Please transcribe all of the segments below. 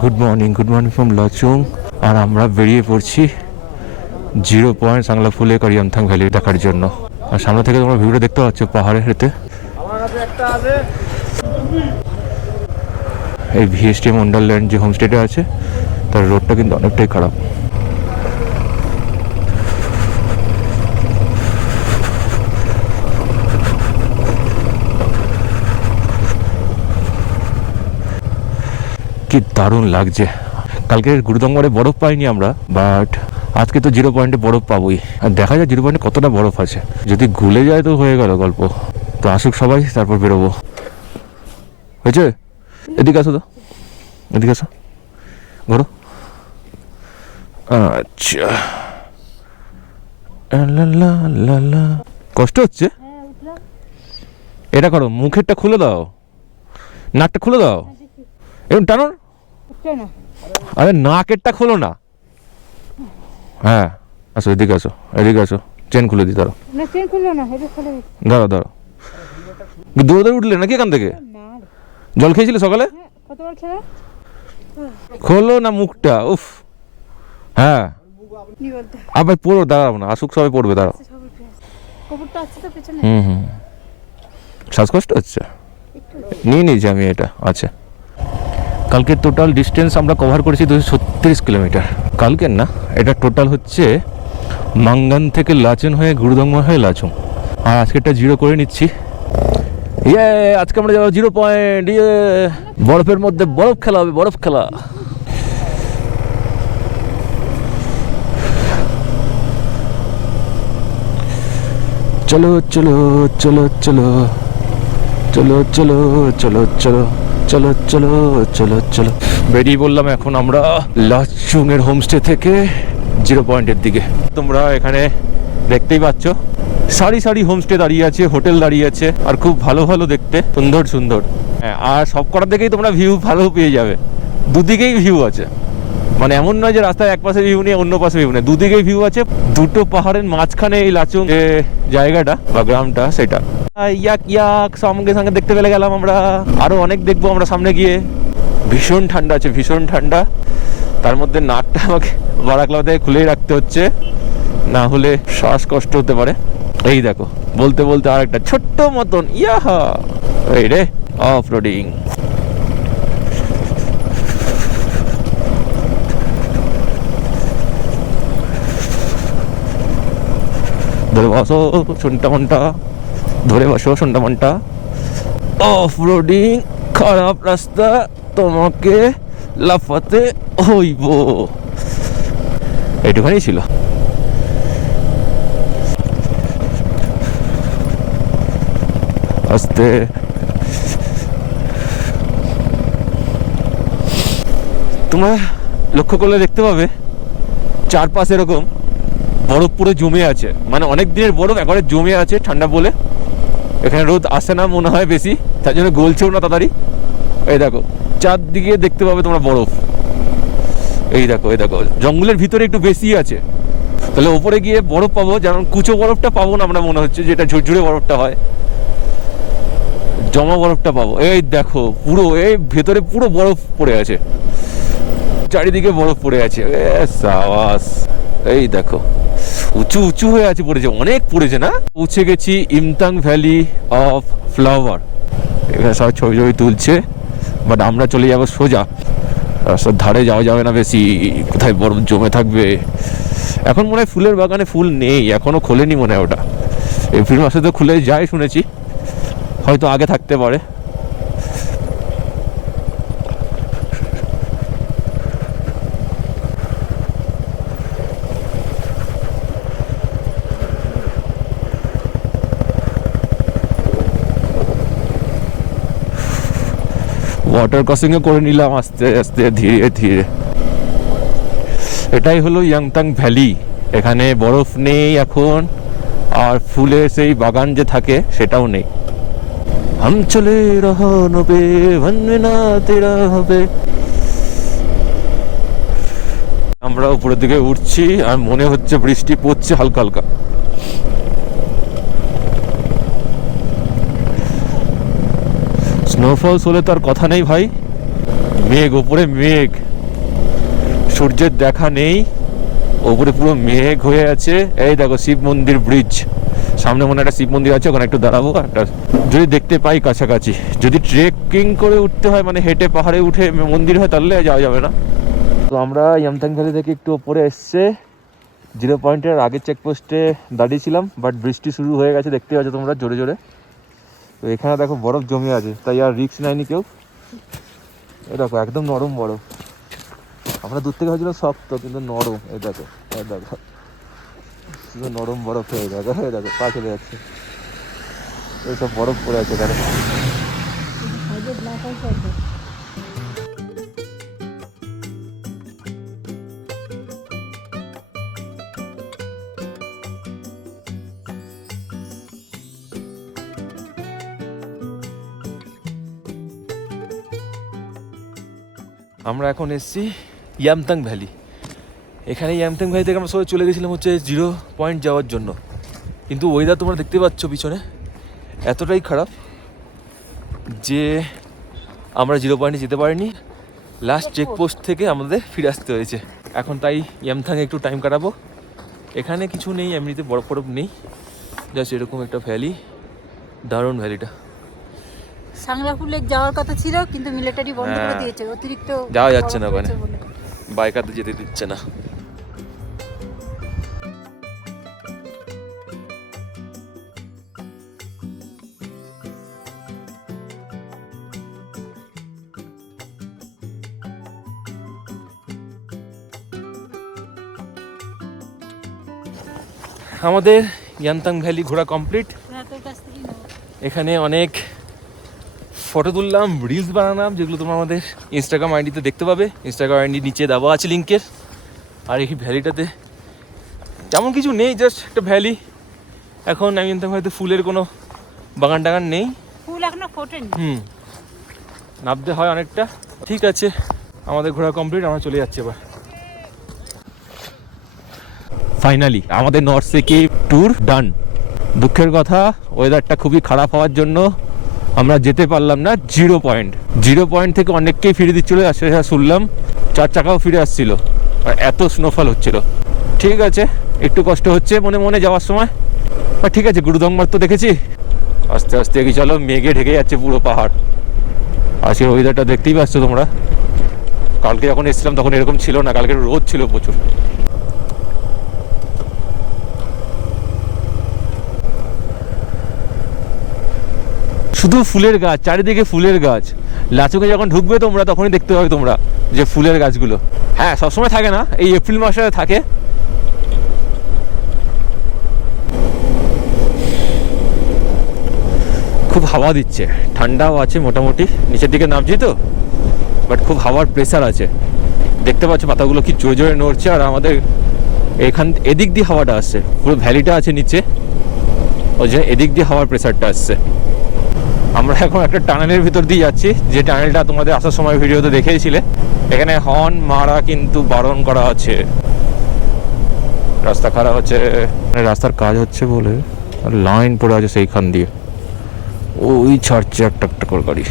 Good morning from Lachung. আর আমরা বেরিয়ে পড়ছি 0 পয়েন্ট সাংলা ফুলে কারিয়ামথাং ভ্যালি দেখার জন্য। আর সামনে থেকে তোমরা ভিউটা দেখতে পাচ্ছ পাহাড়ের হেঁটে। এই ভিএসটি ওয়ান্ডারল্যান্ড যে হোমস্টেটা আছে তার রোডটা কিন্তু অনেকটাই খারাপ। কি দারুণ লাগছে। কালকে গুরুদঙ্গরে বরফ পাইনি আমরা, বাট আজকে তো 0 পয়েন্টে বরফ পাবোই। আর দেখা যায় 0 পয়েন্টে কতটা বরফ আছে। যদি গুলে যায় তো হয়ে গেল গল্প। তো আসুক সবাই, তারপর বেরোবো। হয়েছে? এদিকে আসো তো, এদিকে আসো, ঘোরো। আচ্ছা, কষ্ট হচ্ছে? এটা করো, মুখেরটা খুলে দাও, নাকটা খুলে দাও, এরকম টানো। আরে নাকেরটা খোলো না। হ্যাঁ আসো, এদিকে আসো, এদিকে আসো, চেন খুলে দিই। দাঁড়ো দাঁড়ো দাঁড়ো, দৌড়ে দৌড়ে উঠলে নাকি এখান থেকে? জল খেয়েছিলে সকালে? খোলো না মুখটা। উফ, হ্যাঁ আবার পড়ো, দাঁড়াবো না, আসুক সবাই পড়বে, দাঁড়াও। হুম, শ্বাসকষ্ট হচ্ছে? নিয়ে নিয়েছি আমি এটা। আচ্ছা, কালকে টোটাল ডিস্টেন্স আমরা কভার করেছি 236 কিলোমিটার। কালকের না, এটা টোটাল হচ্ছে মাঙ্গান থেকে লাচুং হয়ে গুরুদঙ্গা হয়ে লাচুং। আর আজকেরটা 0 করে নিচ্ছি। ইয়ে, আজকে আমরা যাবো 0 পয়েন্ট। ইয়ে, বরফের মধ্যে বরফ খেলা হবে, বরফ খেলা। চলো চলো চলো চলো চলো চলো চলো চলো চলো চলো চলো চলো বেরিয়ে বললাম এখন আমরা লাচুং এর হোমস্টে থেকে 0 পয়েন্টের দিকে। তোমরা এখানে দেখতেই পাচ্ছ সারি সারি হোমস্টে দাঁড়িয়ে আছে, হোটেল দাঁড়িয়ে আছে, আর খুব ভালো ভালো দেখতে, সুন্দর সুন্দর। হ্যাঁ, আর সব কটার দিকেই তোমরা ভিউ ভালো পেয়ে যাবে। দুদিকেই ভিউ আছে, মানে এমন নয় যে রাস্তায় এক পাশে ভিউ নেই অন্য পাশে ভিউ নেই, দুদিকেই ভিউ আছে। দুটো পাহাড়ের মাঝখানে এই লাচুং যে জায়গাটা বা গ্রামটা, সেটা ইয়াক ইয়াক সঙ্গে সঙ্গে দেখতে পেলে গেলাম আমরা। আরো অনেক দেখবো আমরা সামনে গিয়ে। ভীষণ ঠান্ডা আছে, ভীষণ ঠান্ডা। তার মধ্যে নাকটা আমাকে বারাকলা থেকে খুলেই রাখতে হচ্ছে, না হলে শ্বাসকষ্ট হতে পারে। এই দেখো, বলতে বলতে আর একটা ছোট্ট মতন ইয়াহা, এই রে অফ রোডিং। ধরে বসো শুনটা মনটা, ধরে বসো শুনটা মনটা। অফ রোডিং, খারাপ রাস্তা, তোমাকে লাফাতে হইব। এইটুখানি ছিল। আস্তে তোমরা লক্ষ্য করলে দেখতে পাবে চারপাশে এরকম বরফ পুরো জমে আছে, মানে অনেক দিনের বরফ একবারে জমে আছে ঠান্ডা বলে। এখানে রোদ আসে না মনে হয় বেশি, তার জন্য গলছেও না তাড়াতাড়ি। এই দেখো চারদিকে দেখতে পাবে তোমরা বরফ। এই দেখো, এই দেখো, জঙ্গলের ভিতরে একটু বেশি আছে, তাহলে ওপরে গিয়ে বরফ পাবো। যেমন কুচো বরফটা পাবো না আমরা, মনে হচ্ছে যেটা ঝুরঝুরে বরফটা হয়, জমা বরফটা পাবো। এই দেখো পুরো এই ভেতরে পুরো বরফ পড়ে আছে, চারিদিকে বরফ পড়ে আছে। সাবাস, এই দেখো উঁচু উঁচু হয়ে আছে, পড়েছে অনেক, পড়েছে না। পৌঁছে গেছি ইমতাং ভ্যালি অফ ফ্লাওয়ার। এখানে সব ছবি ছবি তুলছে, বাট আমরা চলে যাবো সোজা। রাস্তার ধারে যাওয়া যাবে না বেশি, কোথায় বরফ জমে থাকবে। এখন মনে হয় ফুলের বাগানে ফুল নেই, এখনো খোলেনি মনে হয় ওটা। এপ্রিল মাসে তো খুলে যায় শুনেছি, হয়তো আগে থাকতে পারে। ওয়াটার ক্রসিংও করে নিলাম আস্তে আস্তে ধীরে ধীরে। এটাই হলো ইয়াংতাং ভ্যালি। এখানে বরফ নেই এখন, আর ফুলের সেই বাগান যে থাকে সেটাও নেই। হাম চলে রহো নবে ভানবে না তেরা হবে। আমরা উপরের দিকে উঠছি আর মনে হচ্ছে বৃষ্টি পড়ছে হালকা হালকা। স্নোফলস হলে তো আর কথা নেই ভাই, মেঘ, ওপরে মেঘ, সূর্যের দেখা নেই, ওপরে পুরো মেঘ হয়ে আছে। এই দেখো শিব মন্দির ব্রিজ, সামনে মনে একটা শিব মন্দির আছে, ওখানে একটু দাঁড়াবো একটা, যদি দেখতে পাই কাছাকাছি। যদি ট্রেকিং করে উঠতে হয়, মানে হেঁটে পাহাড়ে উঠে মন্দির হয়, তাহলে যাওয়া যাবে না। তো আমরা ইয়ামথাং ভ্যালি থেকে একটু ওপরে এসছে, 0 পয়েন্টের আগের চেকপোস্টে দাঁড়িয়েছিলাম, বাট বৃষ্টি শুরু হয়ে গেছে, দেখতে পাচ্ছ তোমরা জোরে জোরে। তো এখানে দেখো বরফ জমে আছে, তাই আর রিস্ক নেয়নি কেউ। এই দেখো একদম নরম বরফ, আমরা দূর থেকে হয়েছিল শক্ত, কিন্তু নরম। এই দেখো, এই দেখো শুধু নরম বরফ হয়ে দেখো, এই দেখো পা চলে যাচ্ছে, এইসব বরফ পড়ে আছে এখানে। আমরা এখন এসেছি ইয়ামথাং ভ্যালি। এখানে ইয়ামথাং ভ্যালি থেকে আমরা সবাই চলে গেছিলাম হচ্ছে 0 পয়েন্ট যাওয়ার জন্য, কিন্তু ওয়েদার তোমরা দেখতে পাচ্ছ পিছনে এতটাই খারাপ যে আমরা 0 পয়েন্টে যেতে পারিনি। লাস্ট চেকপোস্ট থেকে আমাদের ফিরে আসতে হয়েছে। এখন তাই ইয়ামথাংয়ে একটু টাইম কাটাবো। এখানে কিছু নেই, এমনিতে বরফ ফরফ নেই, জাস্ট এরকম একটা ভ্যালি, দারুণ ভ্যালিটা। সাংলাপুর লেক যাওয়ার কথা ছিল, কিন্তু মিলিটারি বন্ধ করে দিয়েছে, অতিরিক্ত যাওয়া যাচ্ছে না ওখানে, বাইকারদের যেতে দিচ্ছে না। আমাদের ইয়ামথাং ভ্যালি ঘোরা কমপ্লিট। এখানে অনেক ফটো তুললাম, রিলস বানালাম, যেগুলো তোমরা আমাদের ইনস্টাগ্রাম আইডিতে দেখতে পাবে। ইনস্টাগ্রাম আইডি নিচে দেওয়া আছে লিঙ্কের। আর এই ভ্যালিটাতে তেমন কিছু নেই, জাস্ট একটা ভ্যালি। এখন আমি জানতাম হয়তো ফুলের কোনো বাগান টাগান নেই, ফুল এখনো ফোটেনি। নামতে হয় অনেকটা। ঠিক আছে, আমাদের ঘোরা কমপ্লিট, আমরা চলে যাচ্ছি এবার। ফাইনালি আমাদের নর্থ সিকিম ট্যুর ডান। দুঃখের কথা, ওয়েদারটা খুবই খারাপ হওয়ার জন্য আমরা যেতে পারলাম না 0 পয়েন্ট। 0 পয়েন্ট থেকে অনেককেই ফিরে দিচ্ছিল, সেটা শুনলাম 4 চাকাও ফিরে আসছিল, আর এত স্নোফল হচ্ছিল। ঠিক আছে, একটু কষ্ট হচ্ছে মনে মনে যাওয়ার সময়, আর ঠিক আছে, গুরুদংমার তো দেখেছি। আস্তে আস্তে এগিয়ে চলো, মেঘে ঢেকে যাচ্ছে পুরো পাহাড়। আজকের ওয়েদারটা দেখতেই পাচ্ছ তোমরা। কালকে যখন এসেছিলাম তখন এরকম ছিল না, কালকে রোদ ছিল প্রচুর। শুধু ফুলের গাছ, চারিদিকে ফুলের গাছ। লাচুকে যখন ঢুকবে তোমরা, তখনই দেখতে পাবে তোমরা যে ফুলের গাছগুলো। হ্যাঁ, সবসময় থাকে না, এই এপ্রিল মাসে থাকে। খুব হাওয়া দিচ্ছে, ঠান্ডাও আছে মোটামুটি, নিচের দিকে নামছি তো, বাট খুব হাওয়ার প্রেসার আছে। দেখতে পাচ্ছ পাতাগুলো কি জোরে জোরে নড়ছে, আর আমাদের এদিক দিয়ে হাওয়াটা আসছে, পুরো ভ্যালিটা আছে নিচে, ওই জন্য এদিক দিয়ে হাওয়ার প্রেসারটা আসছে। আমরা এখন একটা টানেলের ভিতর দিয়ে যাচ্ছি, যে টানেলটা তোমাদের আসার সময় ভিডিওতে দেখেছিলে। এখানে হর্ন মারা কিন্তু বারণ করা আছে, রাস্তা খারাপ হচ্ছে, রাস্তার কাজ হচ্ছে বলে লাইন পড়ে আছে সেইখান দিয়ে। ওই ছাড়ছে একটা একটা করে গাড়ি,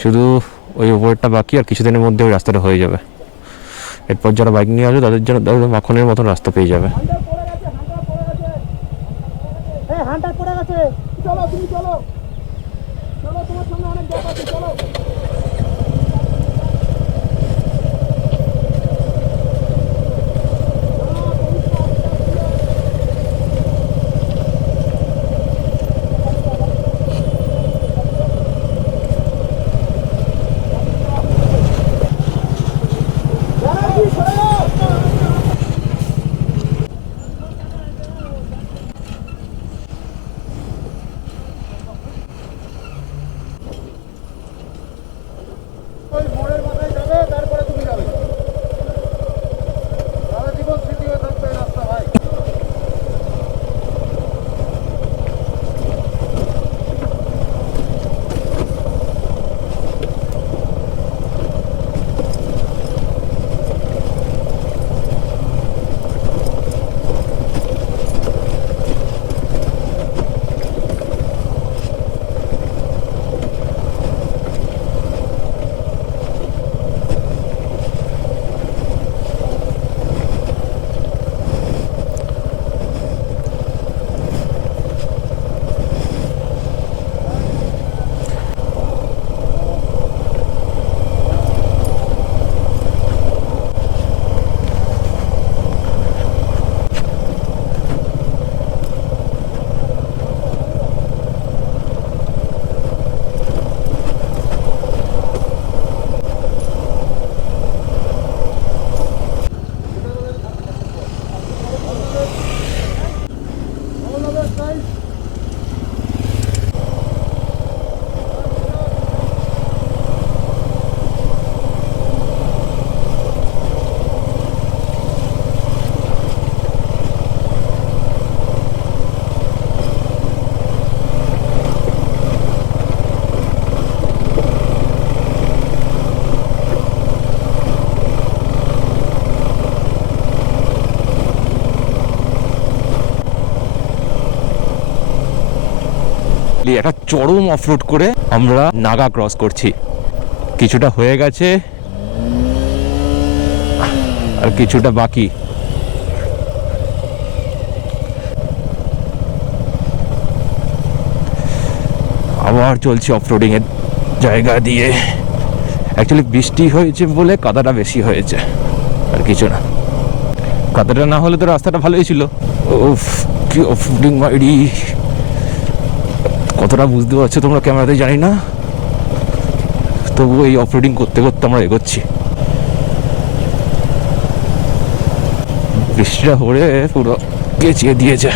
শুধু ওই ওপরটা বাকি, আর কিছুদিনের মধ্যে ওই রাস্তাটা হয়ে যাবে। এরপর যারা বাইক নিয়ে আসবে তাদের জন্য তাদের মাখনের মতন রাস্তা পেয়ে যাবে। ফাইনালি একটা চরম অফরোড করে আমরা নাগা ক্রস করছি। কিছুটা হয়ে গেছে আর কিছুটা বাকি। আবার চলছে অফরোডিং এর জায়গা দিয়ে। অ্যাকচুয়ালি বৃষ্টি হয়েছে বলে কাদাটা বেশি হয়েছে, আর কিছু না। কাদাটা না হলে তো রাস্তাটা ভালোই ছিল। উফ, কি অফরোডিং মাইরি! কতটা বুঝতে পারছো তোমরা ক্যামেরাতে জানি না, তবু এই অফরোডিং করতে করতে আমরা এগোচ্ছি। বৃষ্টিটা হয়ে পুরো কেচিয়ে দিয়েছে।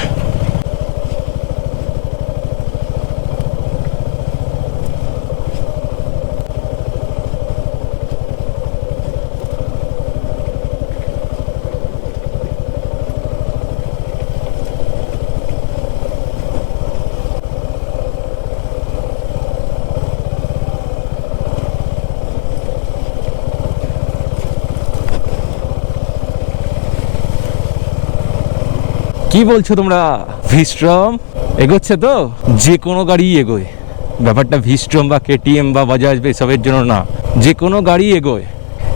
কি বলছো তোমরা? ভিস্ট্রম এগোচ্ছে তো? যে কোনো গাড়ি এগোয়, ব্যাপারটা ভিস্ট্রম বা কেটিএম বা বাজাজ বা এসবের জন্য না, যে কোনো গাড়ি এগোয়।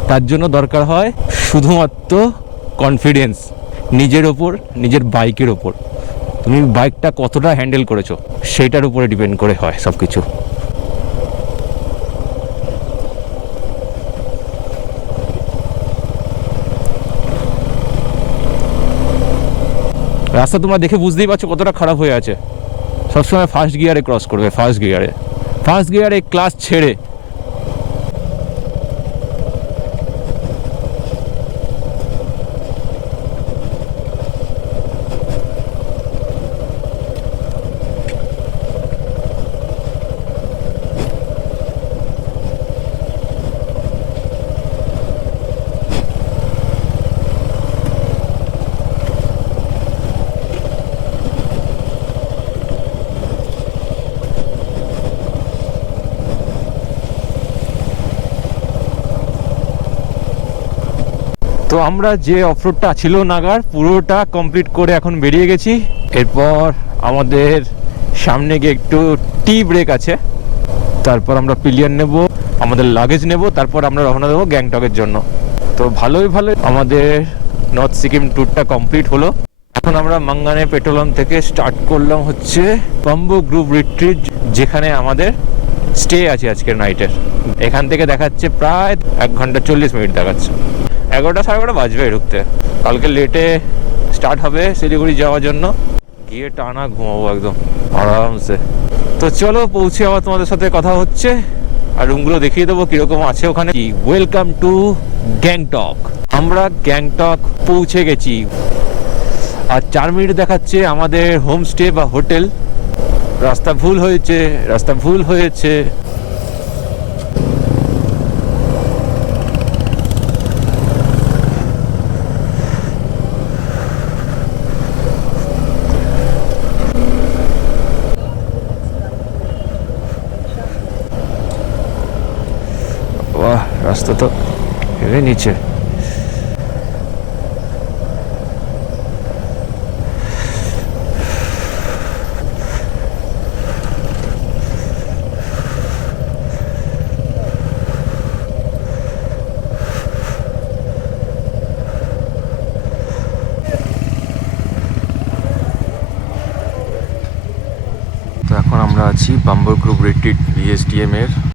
তার জন্য দরকার হয় শুধুমাত্র কনফিডেন্স নিজের ওপর, নিজের বাইকের ওপর। তুমি বাইকটা কতটা হ্যান্ডেল করেছো সেইটার উপরে ডিপেন্ড করে হয় সব কিছু। রাস্তা তোমরা দেখে বুঝতেই পারছো কতটা খারাপ হয়ে আছে। সবসময় ফার্স্ট গিয়ারে ক্রস করবে, ফার্স্ট গিয়ারে ক্লাস ছেড়ে। তো আমরা যে অফরোডটা ছিল নাগার, পুরোটা কমপ্লিট করে এখন বেরিয়ে গেছি। এরপর আমাদের সামনে গিয়ে একটু টি ব্রেক আছে, তারপর আমরা পিলিয়ন নেব, আমাদের লাগেজ নেব, তারপর আমরা রওনা দেবো গ্যাংটকের জন্য। তো ভালোই আমাদের নর্থ সিকিম ট্যুরটা কমপ্লিট হলো। এখন আমরা মাঙ্গানে পেট্রোলাম থেকে স্টার্ট করলাম হচ্ছে বাম্বু গ্রুপ রিট্রিট, যেখানে আমাদের স্টে আছে আজকের নাইটের। এখান থেকে দেখাচ্ছে প্রায় 1 ঘন্টা 40 মিনিট দেখাচ্ছে। 11টা 11:30 বাজবে ঢুকতে। কালকে লেটে স্টার্ট হবে শিলিগুড়ি যাওয়ার জন্য, গিয়ে টানা ঘুমাবো একদম আরামসে। তো চলো পৌঁছে আবার তোমাদের সাথে কথা হচ্ছে, আর রুমগুলো দেখিয়ে দেবো কিরকম আছে ওখানে। Welcome to Gangtok. আমরা গ্যাংটক পৌঁছে গেছি, আর 4 মিনিট দেখাচ্ছে আমাদের হোমস্টে বা হোটেল। রাস্তা ভুল হয়েছে। বাহ, রাস্তা তো হেভি নিচে। তো এখন আমরা আছি বাম্বু গ্রুপ রিট্রিট VSTM এর